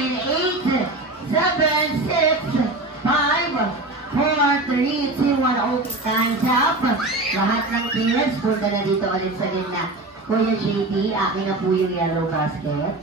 7, 6, 5, 4, 3, 2, 1, open. Time's up. Lahat ng players, punta na dito ulit sa gitna. Kuya JT, akin na po yung yellow basket.